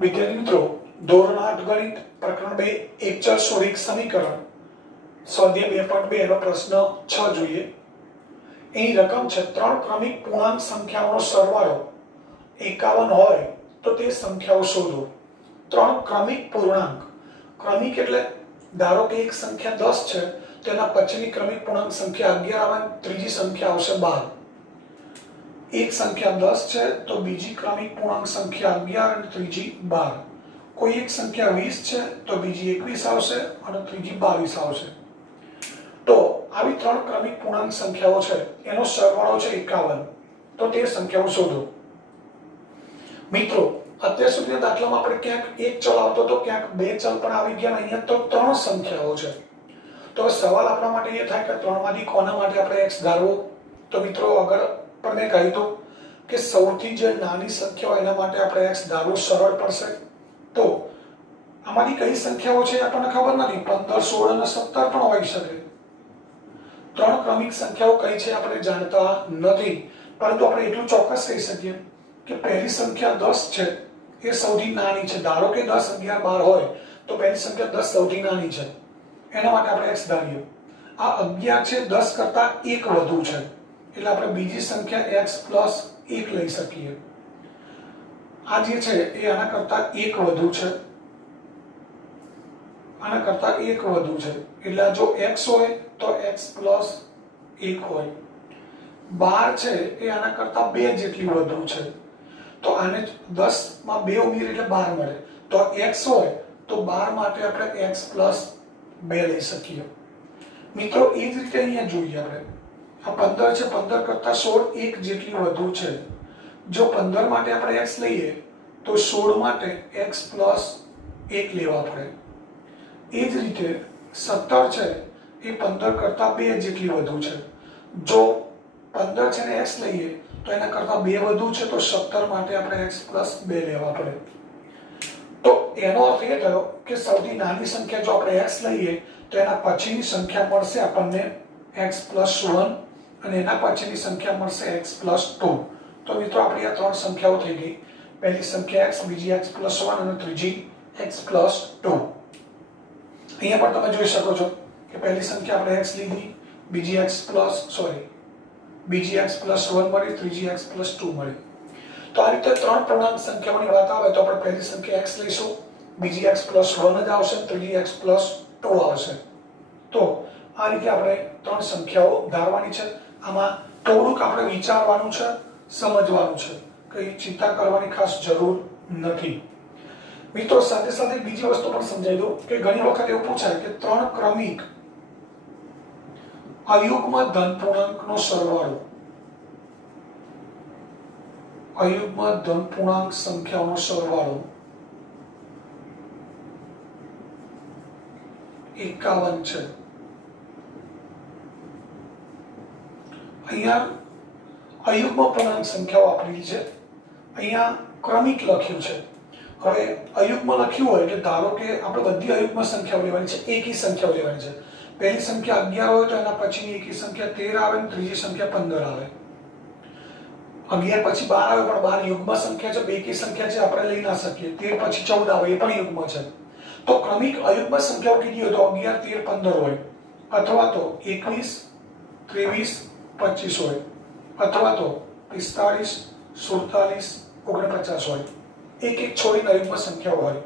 વિદ્યાર્થી મિત્રો, ધોરણ 8 ગણિત પ્રકરણ 2 એક ચલ સોરિક સમીકરણ સ્વાધ્યાય 2.2 એનો પ્રશ્ન 6 જોઈએ. એની રકમ છે ત્રણ ક્રમિક પૂર્ણાંક સંખ્યાઓનો સરવાળો 51 હોય તો તે સંખ્યાઓ શોધો. ત્રણ ક્રમિક પૂર્ણાંક, ક્રમિક એટલે ધારો કે એક સંખ્યા 10 છે તો એના પછીની ક્રમિક પૂર્ણાંક સંખ્યા 11 આવે, ત્રીજી સંખ્યા આવશે 12. એક સંખ્યા 10 છે તો બીજી ક્રમિક પૂર્ણાંક સંખ્યા 11 અને ત્રીજી 12. કોઈ એક સંખ્યા 20 છે તો બીજી 21 આવશે અને ત્રીજી 22 આવશે. તો આવી ત્રણ ક્રમિક પૂર્ણાંક સંખ્યાઓ છે એનો સરવાળો છે 51. તો તે સંખ્યાઓ શોધો. મિત્રો, અત્યાર સુધીના દાખલામાં આપણે ક્યાંક એક ચલ આવતો તો ક્યાંક બે ચલ પણ આવી ગયા. અહીંયા તો ત્રણ સંખ્યાઓ છે. તો સવાલ આપણા માટે એ થાય કે ત્રણમાંથી કોના માટે આપણે x ધારવો. તો મિત્રો, આગળ પણ મેં કહ્યું કે સૌથી જે નાની સંખ્યા એના માટે આપણે x ધારવું સરળ પડશે. તો આમાંથી કઈ સંખ્યાઓ છે આપણને ખબર નથી. 15, 16 અને 17 પણ હોઈ શકે. ત્રણ ક્રમિક સંખ્યાઓ કઈ છે આપણે જાણતા નથી, પરંતુ આપણે એટલું ચોક્કસ કહી શકીએ કે પહેલી સંખ્યા 10 છે એ સૌથી નાની છે. ધારો કે 10, 11, 12 હોય તો પહેલી સંખ્યા 10 સૌથી નાની છે. એના માટે આપણે x ધારીએ. આ 11 છે 10 કરતા 1 વધુ છે એટલે આપણે બીજી સંખ્યા x પ્લસ 1 લઈ શકીએ. આ જે છે એ આના કરતા 1 વધુ છે, આના કરતા 1 વધુ છે એટલે જો x હોય તો x પ્લસ 1 હોય. 12 છે એ આના કરતા 2 જેટલી વધુ છે તો આને 10 માં 2 ઉમેરીએ એટલે 12 મળે. તો x હોય તો 12 માટે આપણે x પ્લસ 2 લઈ શકીએ. મિત્રો, એ જ રીતે અહીંયા જોઈએ આપણે. આ 15 છે, 15 કરતા 16 1 જેટલી વધુ છે. જો 15 માટે આપણે x લઈએ તો 16 માટે x પ્લસ 1 લેવા પડે. એ જ રીતે 17 છે એ 15 કરતા 2 જેટલી વધુ છે. જો 15 છે ને x લઈએ તો એના કરતા 2 વધુ છે તો 17 માટે આપણે x પ્લસ 2 લેવા પડે. તો એનો અર્થ એ થયો કે સૌથી નાની સંખ્યા જો આપણે x લઈએ તો એના પછીની સંખ્યા મળશે આપણને x પ્લસ 1 અને એના પછીની સંખ્યા મળશે x પ્લસ 2. તો મિત્રો, આપણી આ ત્રણ સંખ્યાઓ થઈ ગઈ. પહેલી સંખ્યા x, બીજી x પ્લસ 1 અને ત્રીજી x પ્લસ 2. અહીંયા પણ તમે જોઈ શકો છો કે પહેલી સંખ્યા આપણે x લીધી, બીજી x પ્લસ 1 મળી, ત્રીજી x પ્લસ 2 મળી. તો આ રીતે ત્રણ પૂર્ણાંક સંખ્યાઓની વાત આવે તો આપણે પહેલી સંખ્યા x લઈશું, બીજી x પ્લસ 1 જ આવશે, ત્રીજી x પ્લસ 2 આવશે. તો આ રીતે આપણે ત્રણ સંખ્યાઓ ધારવાની છે. આમાં થોડુંક આપણે વિચારવાનું છે, સમજવાનું છે, કઈ ચિંતા કરવાની ખાસ જરૂર નથી. મિત્રો, સાથે સાથે બીજી વસ્તુ પણ સમજાવી દઉં કે ઘણી વખત એવું પૂછાય કે ત્રણ ક્રમિક અયુગ્મ ધન પૂર્ણાંકનો સરવાળો, અયુગ્મ ધન પૂર્ણાંક સંખ્યાઓનો સરવાળો 51 છે. અહીંયા અયુગ્મ પૂર્ણાંક સંખ્યાઓ આપેલી છે, અહીંયા ક્રમિક લખ્યું છે. હવે અયુગ્મ લખ્યું હોય એટલે ધારો કે આપણે બધી અયુગ્મ સંખ્યાઓ લેવાની છે, એકી સંખ્યાઓ લેવાની છે. પહેલી સંખ્યા 11 હોય તો એના પછીની એકી સંખ્યા 13 આવે અને ત્રીજી સંખ્યા 15 આવે. 11 પછી 12 આવે પણ 12 યુગ્મ સંખ્યા છે, બેકી સંખ્યા છે, આપણે લઈ ના શકીએ. 13 પછી 14 આવે એ પણ યુગ્મ છે. તો ક્રમિક અયુગ્મ સંખ્યાઓ કીધી હોય તો 11, 13, 15 હોય, અથવા તો 21, 23, 25 હોય, અથવા તો 45, 47, 49 હોય. એક એક છોડીને અયુગ્મ સંખ્યાઓ હોય.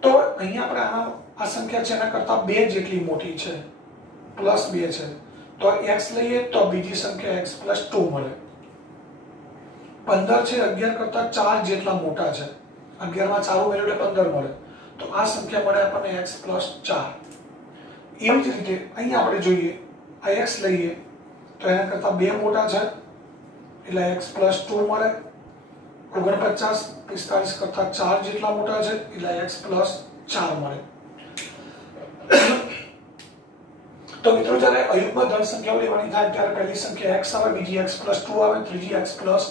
તો અહીંયા આપણે આ સંખ્યા છે એના કરતા 2 જેટલી મોટી છે, પ્લસ 2 છે. તો x લઈએ તો બીજી સંખ્યા x પ્લસ 2 મળે. 15 છે 11 કરતા 4 જેટલા મોટા છે, 11 માં 4 ઉમેર્યું એટલે 15 મળે. તો આ સંખ્યા મળે આપણને x પ્લસ 4. એવી જ રીતે અહીંયા આપણે જોઈએ, આ x લઈએ તો એના કરતા 2 મોટા છે એટલે x પ્લસ 2 મળે. 49, 45 કરતા 4 જેટલા મોટા છે એટલે x પ્લસ 4 મળે. તો મિત્રો, જ્યારે અયુગ્મ ધન સંખ્યાઓ લેવાની થાય ત્યારે પહેલી સંખ્યા x આવે, બીજી x પ્લસ 2 આવે, ત્રીજી x પ્લસ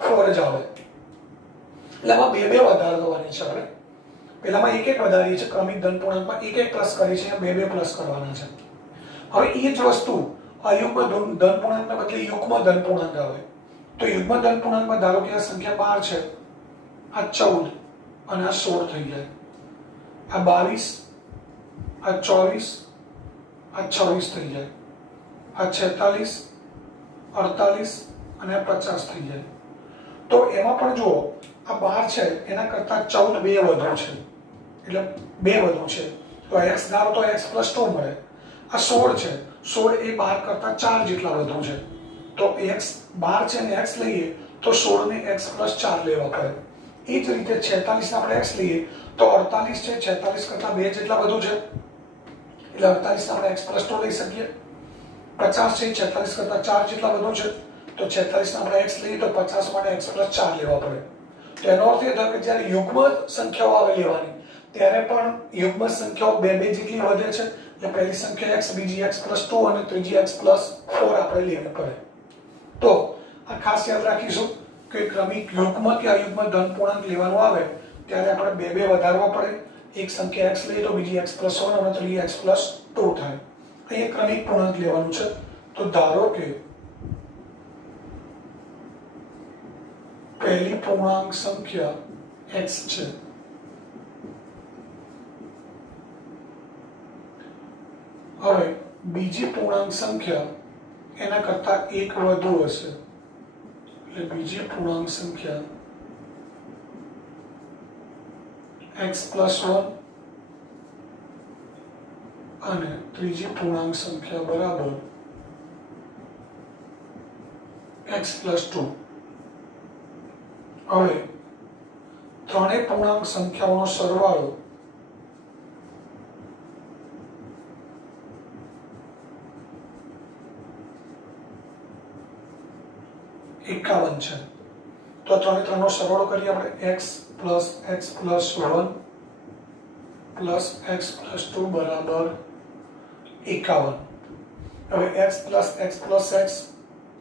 4 જ આવે. એટલે આમાં બે વધારે કરવાની છે આપણે. પહેલામાં એક વધારીએ છીએ, ક્રમિક ધન પૂર્ણાંકમાં એક પ્લસ કરીએ છીએ, બે પ્લસ કરવાના છે. હવે એ જ વસ્તુ અયુગ્મ ધન પૂર્ણાંકના બદલે યુગ્મ ધન પૂર્ણાંક આવે. તો યુગ્મ ધન પૂર્ણાંકમાં ધારો કે આ સંખ્યા 12 છે આ 14 અને આ 16 થઈ જાય, આ 22, આ 24, આ 26 થઈ જાય, આ 46, 48 અને 50 થઈ જાય. તો એમાં પણ જુઓ આ 12 છે એના કરતા 14 બે વધુ છે, એટલે બે વધુ છે, તો x ધારો તો x + 2 મળે. આ 16 છે, 16 એ 12 કરતા 4 જેટલા વધુ છે, તો x 12 છે ને x લઈએ તો 16 ને x + 4 લેવા પડે. એ જ રીતે 46 ને આપણે x લઈએ તો 48 છે 46 કરતા 2 જેટલા વધુ છે, એટલે 48 ને આપણે x + 2 લઈ શકીએ. 50 છે 46 કરતા 4 જેટલા વધુ છે, તો 46 ને આપણે x લઈએ તો 50 માટે x + 4 લેવા પડે. તો એનો અર્થ એ થાય કે જ્યારે યુગ્મ સંખ્યાઓ આવે લેવાની ત્યારે પણ યુગ્મ સંખ્યાઓ બે જેટલી વધે છે, એટલે પહેલી સંખ્યા x, બીજી x + 2 અને ત્રીજી x + 4 આપણે લેવી પડે. તો આ ખાસ યાદ રાખીશું કે ક્રમિક યુગ્મ કે અયુગ્મ ધન પૂર્ણાંક લેવાનું આવે ત્યારે આપણે બે વધારવા પડે. એક સંખ્યા x લઈએ તો બીજી x + 1 અને ત્રીજી x + 2 થાય. અહીંયા ક્રમિક પૂર્ણાંક લેવાનું છે. તો ધારો કે પહેલી પૂર્ણાંક સંખ્યા x છે, હવે બીજી પૂર્ણાંક સંખ્યા એના કરતા એક વધુ હશે, એટલે બીજી પૂર્ણાંક સંખ્યા x + 1 અને ત્રીજી પૂર્ણાંક સંખ્યા બરાબર x + 2. હવે ત્રણેય પૂર્ણાંક સંખ્યાઓનો સરવાળો એકાવન છે. તો ત્રણેયનો સરવાળો કરીએ આપણે x + x + 1 + x + 2 બરાબર 51. હવે x + x + x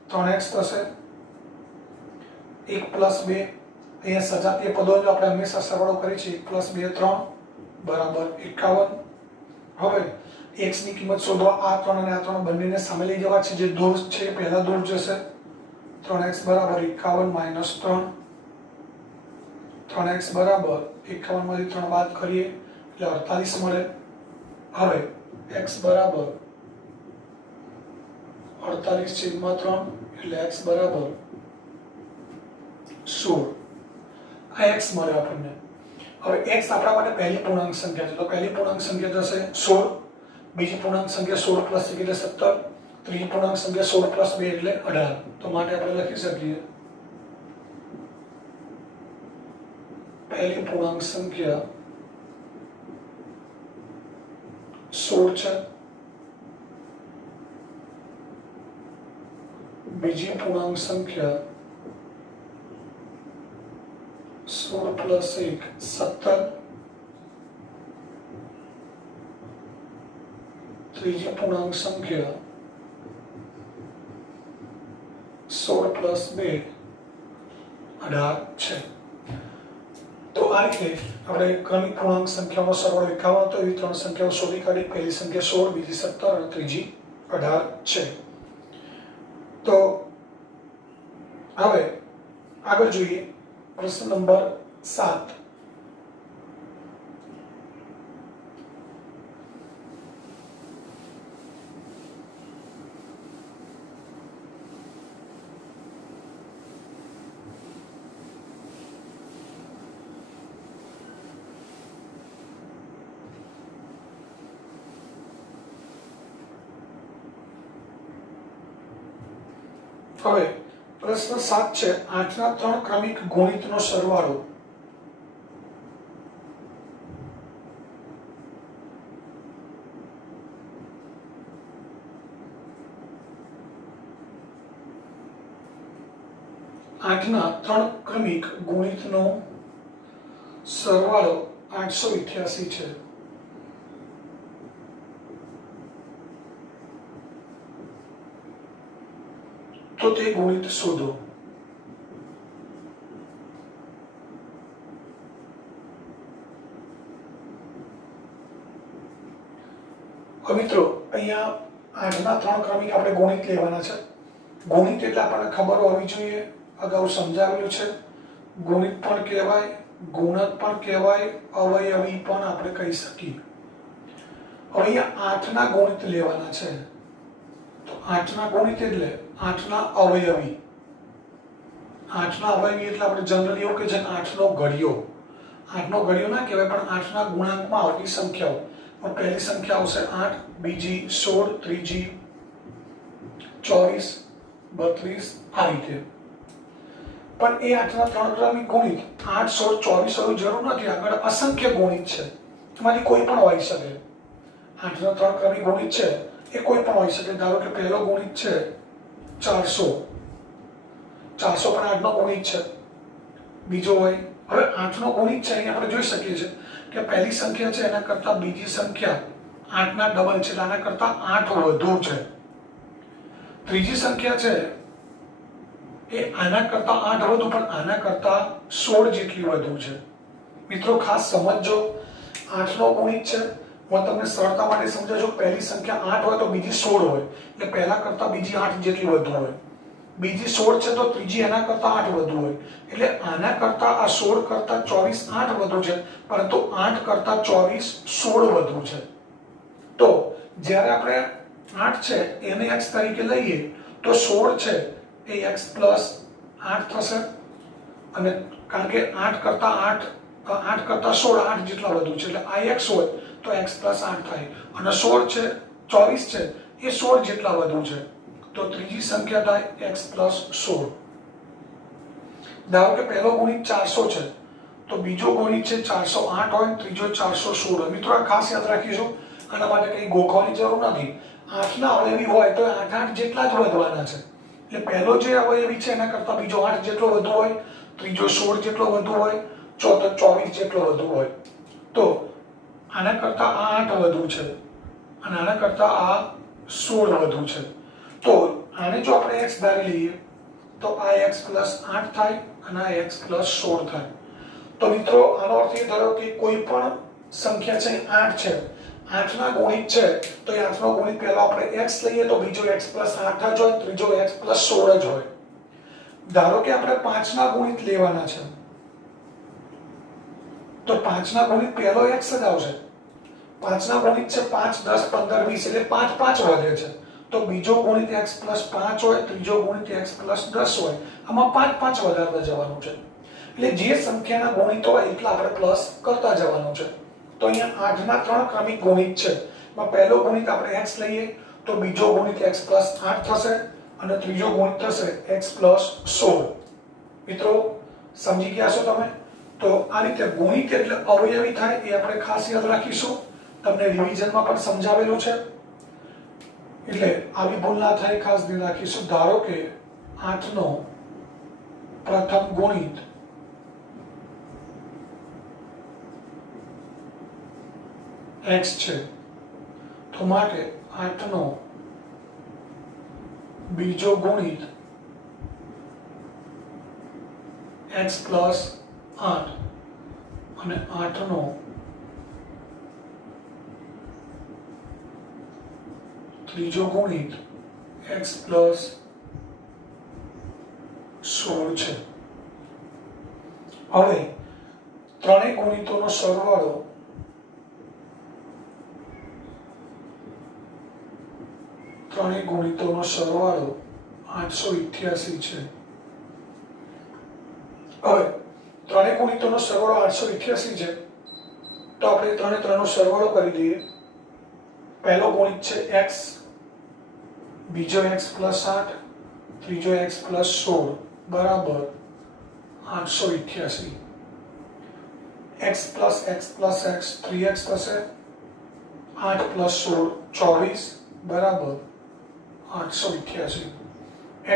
3x થશે, 1 + 2 અહીંયા સજાતીય પદોનો આપણે હંમેશા સરવાળો કરીએ છીએ, 1 + 2 3 બરાબર 51. હવે x ની કિંમત શોધવા આ 3 અને આ 3 બંનેને સામે લઈ જવા છે, જે દૂર છે પહેલા દૂર જશે. 3x બરાબર 51 - 3, 3x બરાબર 51 માંથી 3 બાદ કરીએ એટલે 48 મળે. હવે x બરાબર 48/3 એટલે x બરાબર 16. આ x મળે આપણને. હવે x આપણા માટે પહેલી પૂર્ણાંક સંખ્યા છે, તો પહેલી પૂર્ણાંક સંખ્યા થશે 16, બીજી પૂર્ણાંક સંખ્યા 16 + 1 એટલે 17, ત્રીજી પૂર્ણાંક સંખ્યા 16 + 2 એટલે 18. તો માટે આપણે લખી શકીએ પહેલી પૂર્ણાંક સંખ્યા 16 છે, બીજી પૂર્ણાંક સંખ્યા 16 + 1 17, ત્રીજી પૂર્ણાંક સંખ્યા 16 + 2 18 છે. તો આ રીતે આપણે ક્રમિક પૂર્ણાંક સંખ્યાઓનો સરવાળો 51 તો એવી ત્રણ સંખ્યાઓ શોધી કાઢી. પહેલી સંખ્યા 16, બીજી 17 અને ત્રીજી 18 છે. તો હવે આગળ જોઈએ પ્રશ્ન નંબર 7. હવે પ્રશ્ન 7 છે, 8 ના 3 ક્રમિક ગુણિતનો સરવાળો. આઠના 3 ક્રમિક ગુણિતનો સરવાળો 888 છે. તો તે ગુણિત શોધો. મિત્રો અહીંયા 8 ના 3 ક્રમિક આપણે ગુણિત લેવાના છે. ગુણિત એટલે આપણને ખબર હોવી જોઈએ, અગાઉ સમજાવેલું છે. ગુણિત પણ કહેવાય ગુણક પણ કહેવાય, અવયવી પણ આપણે કહી શકીએ. હવે અહીંયા 8 ના ગુણિત લેવાના છે. તો 8 ના ગુણિત એટલે 8 ના અવયવી. 8 ના અવયવી એટલે આપણે જનરલી એવું કે છે 8 નો ઘડિયો. 8 નો ઘડિયો ના કહેવાય, પણ 8 ના ગુણાંકમાં આવતી સંખ્યાઓ. પહેલી સંખ્યા આવશે 8, બીજી 16, ત્રીજી 24, 32 આ રીતે. પણ એ 8 ના 3 ક્રમિક ગુણિત 8, 16, 24 હોવી જરૂર નથી. આગળ અસંખ્ય ગુણિત છે, એમાંથી કોઈ પણ હોઈ શકે. 8 ના 3 ક્રમિક ગુણિત છે એ કોઈ પણ હોઈ શકે. ધારો કે પહેલો ગુણિત છે 400, 400 પણ 8 નો ગુણિત છે. બીજો હોય, હવે 8 નો ગુણિત છે અહીંયા આપણે જોઈ શકીએ છીએ કે પહેલી સંખ્યા છે એના કરતા બીજી સંખ્યા 8 ના ડબલ છે, આના કરતા 8 વધુ છે. ત્રીજી સંખ્યા છે એ આના કરતા 8 વધુ, પણ આના કરતા 16 જેટલી વધુ છે. મિત્રો ખાસ સમજજો, 8 નો ગુણિત છે. હું તમને સરળતા માટે સમજાવું, પહેલી સંખ્યા 8 હોય તો બીજી 16 હોય, એટલે પહેલા કરતા બીજી 8 જેટલી વધુ હોય. બીજી 16 છે તો ત્રીજી એના કરતા 8 વધુ હોય, એટલે આના કરતા આ 16 કરતા 24 8 વધુ છે, પરંતુ 8 કરતા 24 16 વધુ છે. તો જ્યારે આપણે 8 છે એને x તરીકે લઈએ તો 16 છે એ x પ્લસ 8 થશે. અને કારણ કે 8 કરતા 16 8 જેટલા વધુ છે, એટલે આ x હોય તો x પ્લસ 8 થાય. અને 16 છે 24 છે એ 16 જેટલા વધુ છે, તો ત્રીજી સંખ્યા થાય x પ્લસ 16. ધારો કે પહેલો ગુણિત 400 છે તો બીજો ગુણિત છે 408 હોય, ત્રીજો 416 હોય. મિત્રો આ ખાસ યાદ રાખીશું, આના માટે કંઈ ગોખવાની જરૂર નથી. 8 ના અવયવી હોય તો 8 8 જેટલા જ વધવાના છે. એટલે પહેલો જે અવયવી છે એના કરતા બીજો 8 જેટલો વધુ હોય, ત્રીજો 16 જેટલો વધુ હોય, ચોથો 24 જેટલો વધુ હોય. તો આના કરતા આ 8 વધુ છે અને આના કરતા આ 16 વધુ છે. તો આને જો આપણે x ધારી લઈએ તો આ x પ્લસ 8 થાય અને આ x પ્લસ 16 થાય. તો મિત્રો આનો અર્થ એ થયો કે કોઈ પણ સંખ્યા છે 8 છે, 8 ના ગુણિત છે તો એ 8 નો ગુણિત પહેલા આપણે x લઈએ તો બીજો x પ્લસ 8 જ હોય, ત્રીજો x પ્લસ 16 જ હોય. ધારો કે આપણે 5 ના ગુણિત લેવાના છે તો 5 ના ગુણિત પહેલો x જ આવશે. 5 ના ગુણિત છે 5, 10, 15, 20 એટલે 5 5 વધે છે. તો બીજો ગુણિત x પ્લસ 5 હોય, ત્રીજો ગુણિત x પ્લસ 10 હોય, આમાં 5 5 વધારતા જવાનું છે. એટલે જે સંખ્યાના ગુણિત હોય એટલા આપણે પ્લસ કરતા જવાનું છે. તો અહીંયા 8 ના 3 ક્રમિક ગુણિત છે, એમાં પહેલો ગુણિત આપણે x લઈએ તો બીજો ગુણિત x પ્લસ 8 થશે અને ત્રીજો ગુણિત થશે x પ્લસ 16. મિત્રો સમજી ગયા છો તમે? તો આ રીતે ગુણિત એટલે અવયવી થાય એ આપણે ખાસ યાદ રાખીશું. તમને રિવિઝનમાં પણ સમજાવેલું છે, એટલે આવી ભૂલ ના થાય, ખાસ ધ્યાન રાખીશું. ધારો કે 8 નો પ્રથમ ગુણિત x છે, તો માટે 8 નો બીજો ગુણિત x પ્લસ 8 અને 8 નો ત્રીજો ગુણિત x પ્લસ 16 છે. હવે ત્રણેય ગુણિતોનો સરવાળો ત્રણેય ગુણિતોનો સરવાળો 888 છે. હવે ત્રણેય ગુણિતોનો સરવાળો 888 છે તો આપણે ત્રણેયનો સરવાળો કરી દઈએ. પહેલો ગુણિત છે x, બીજો x પ્લસ 8, ત્રીજો x પ્લસ 16 બરાબર 888. x પ્લસ x 3x થશે, 8 પ્લસ 16 24 બરાબર 888.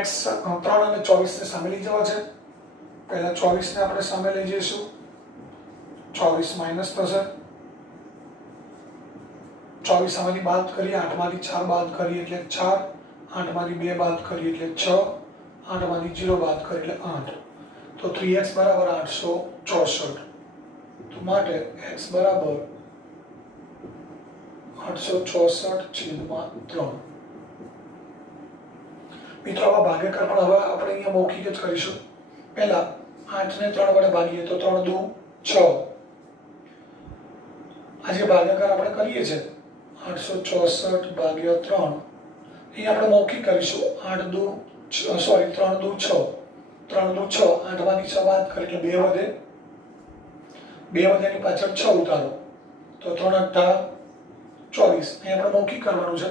x 3 અને 24 ને સામે લઈ જવા છે. પહેલા 24 ને આપણે સામે લઈ જઈશું, 24 માઈનસ થશે. 24 સામેથી બાદ કરીએ, 8 માંથી 4 બાદ કરીએ એટલે 4, 8 માંથી 2 બાદ કરીએ એટલે 6, 8 માંથી 0 બાદ કરીએ એટલે 8. તો 3x બરાબર 864. તો માટે x બરાબર 864/3. મિત્રો આવા ભાગાકાર પણ હવે આપણે અહીંયા મૌખિક જ કરીશું. પહેલા 8 ને 3 વડે ભાગીએ તો 3 દુ 6 આજે ભાગાકાર આપણે કરીએ છીએ 864 ભાગ્યા 3 એ આપણે મૌખિક કરીશું 8 દુ 3 દુ 6 3 દુ 6 8 માંથી 6 બાદ કરી એટલે 2 વધે 2 વધે ની પાછળ 6 ઉતારો તો 3 8 24 અહીં આપણે મૌખિક કરવાનું છે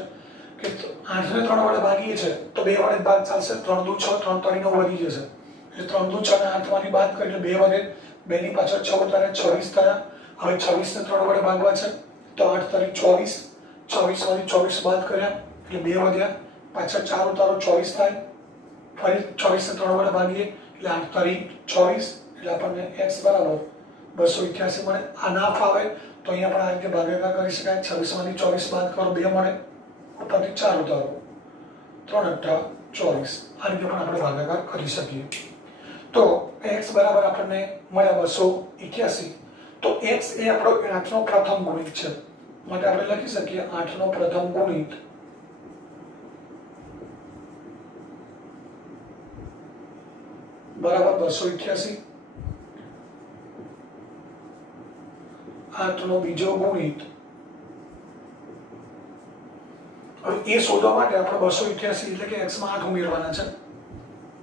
કે 8 ને 3 વડે ભાગીએ છે તો 2 વડે ભાગ ચાલશે 3 દુ 6 3 3 9 વધી જશે એટલે 3 દુ 6 ને 8 માંથી બાદ કરી એટલે 2 વધે 2 ની પાછળ 6 ઉતારે 26 થયા હવે 26 ને 3 વડે ભાગવા છે તો 8 તારીખ 24 24 માંથી 24 બાદ કર્યા એટલે 2 વધ્યા પાછળ 4 ઉતારો 24 થાય ફરી 24 ને 3 વડે ભાગીએ એટલે 8 તારીખ 24 એટલે આપણને x બરાબર 281 મળે આ ના ફાવે તો અહીંયા આપણે આ રીતે ભાગાકાર કરી શકાય 26 માંથી 24 બાદ કરો 2 મળે ઉપરથી 4 ઉતારો 3 8 24 આ રીતે પણ આપણે ભાગાકાર કરી શકીએ તો x બરાબર આપણને મળ્યા 281 તો x એ આપણો 8 નો પ્રથમ ગુણિત છે માટે આપણે લખી શકીએ 8 નો પ્રથમ ગુણિત બરાબર 281 8 નો બીજો ગુણિત હવે એ શોધવા માટે આપણે 281 એટલે કે x માં 8 ઉમેરવાના છે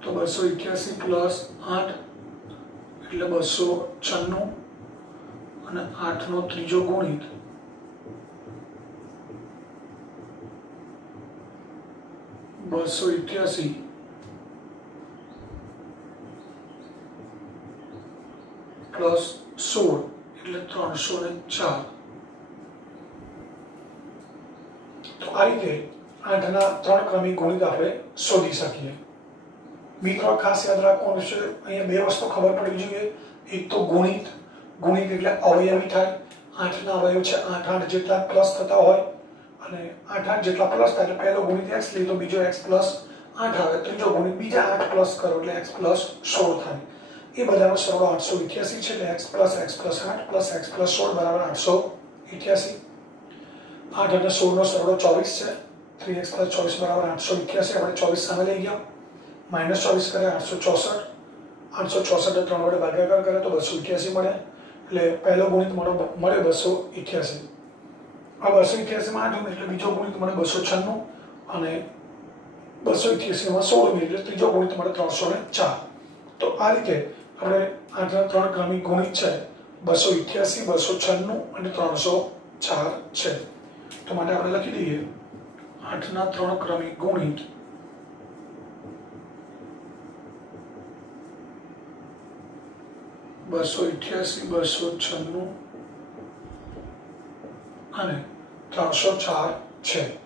તો 281 પ્લસ 8 એટલે 296 અને 8 નો ત્રીજો ગુણિત બસો 81 પ્લસ 16 એટલે 304 તો આ રીતે 8 ના 3 ક્રમિક ગુણિત આપણે શોધી શકીએ મિત્રો ખાસ યાદ રાખવાનું છે અહીંયા બે વસ્તુ ખબર પડવી જોઈએ એક તો ગુણિત ગુણિત એટલે અવયવી થાય 8 ના અવયવ છે 8 8 જેટલા પ્લસ થતા હોય અને 8 8 જેટલા પ્લસ થાય એટલે પહેલો ગુણિત x લે તો બીજો x પ્લસ 8 આવે ત્રીજો ગુણિત બીજા 8 પ્લસ કરો એટલે x પ્લસ 16 થાય એ બધાનો સરવાળો 881 છે એટલે x plus 8 plus x plus 16 બરાબર 881 8 અને 16 નો સરવાળો 24 છે 3x પ્લસ 24 બરાબર 881 આપણે 24 સામે લઈ ગયા માઈનસ 24 કરે 864 864 ને 3 વડે ભાગાકાર કરે તો 281 મળે એટલે પહેલો ગુણિત મળે 281 આ 281 માં 8 ઉમેરીએ એટલે બીજો ગુણિત મળે 296 અને 281 માં 16 ઉમેરીએ એટલે ત્રીજો ગુણિત મળે 304 તો આ રીતે આપણે 8 ના 3 ક્રમિક ગુણિત છે 281 296 અને 304 છે તો માટે આપણે લખી દઈએ 8 ના 3 ક્રમિક ગુણિત બસો 296 અને 304 છે